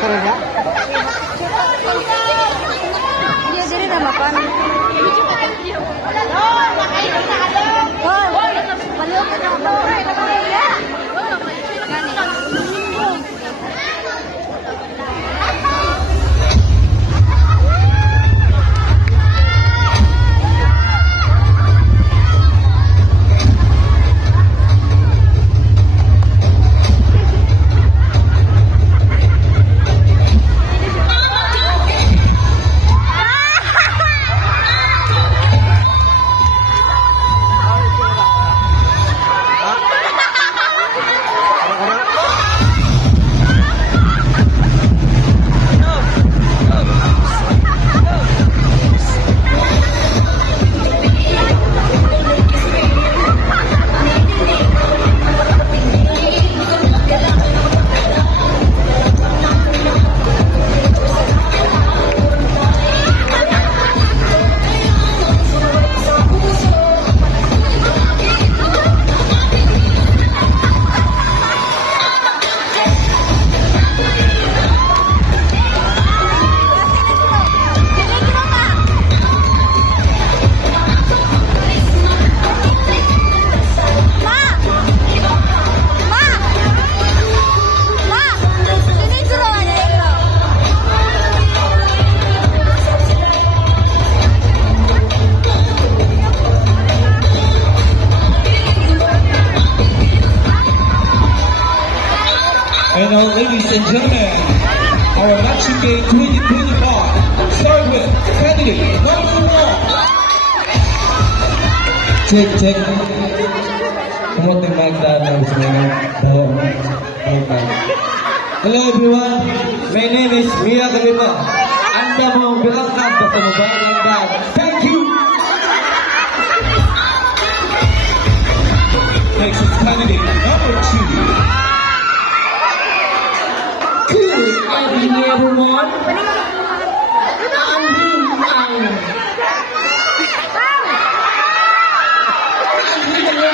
Talaga? Iya, diri na mapan. And now, ladies and gentlemen, our Matching Game 2025 start with candidate number 1. Check. Kumating mic down. Hello everyone, my name is Mia Kalima. Anda mo bilangkan basta mobile lang dad. Thank you. Next is candidate number 2. Everyone, andin ang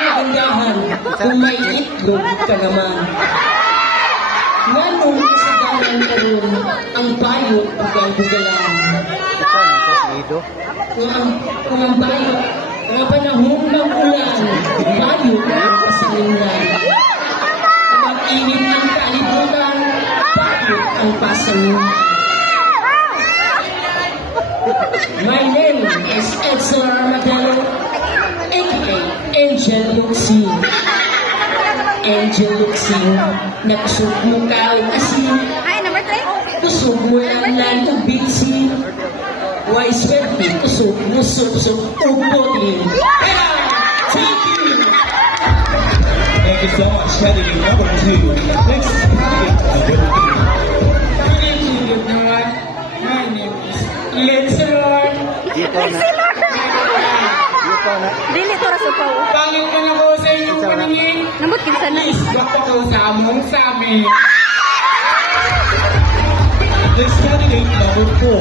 magandahan kung may itlog ka naman. Nganong kasagaran ka rin ang bayo bugal-bugalan. Kung ang bayo, mga panahon ng ulan, bayo ang kasalingan. Kung ang init ng kalibutan, ang pasanin. My name is Edson Armadillo, aka Angel Luxing. Angel Luxing, na kusog mo kao kasi. Kusog mo lang ubisi. Why swerte, kusog mo sup-sup upotin. Thank you. Thank you so much, candidate number 2. Next is candidate number 3. My name is Lensilor. Dili to ra supaw. Pangit ka na ko sa inyong paningin. Nambot kinsa na. Isgat ko sa among sabi. Next candidate number 4.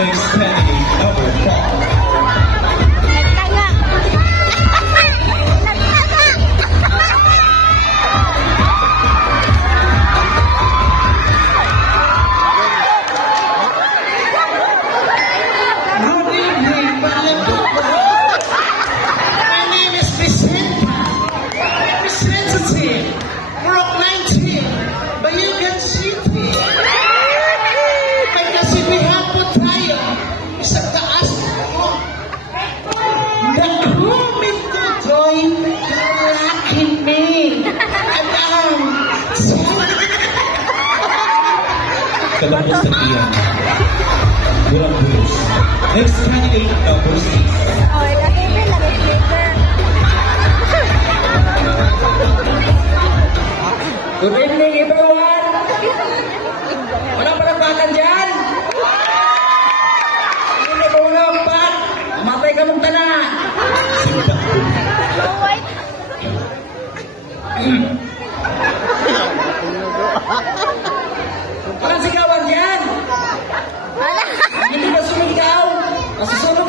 Next candidate number 5. Kalambos ng iyan. Walang buwis. Next candidate number 6. Oh, lagi flavor. Good evening, everyone. Walang palakpakan dyan. Hindi na ba wala pat? Mamatay ka mong tanan. Simpak. Sa sunod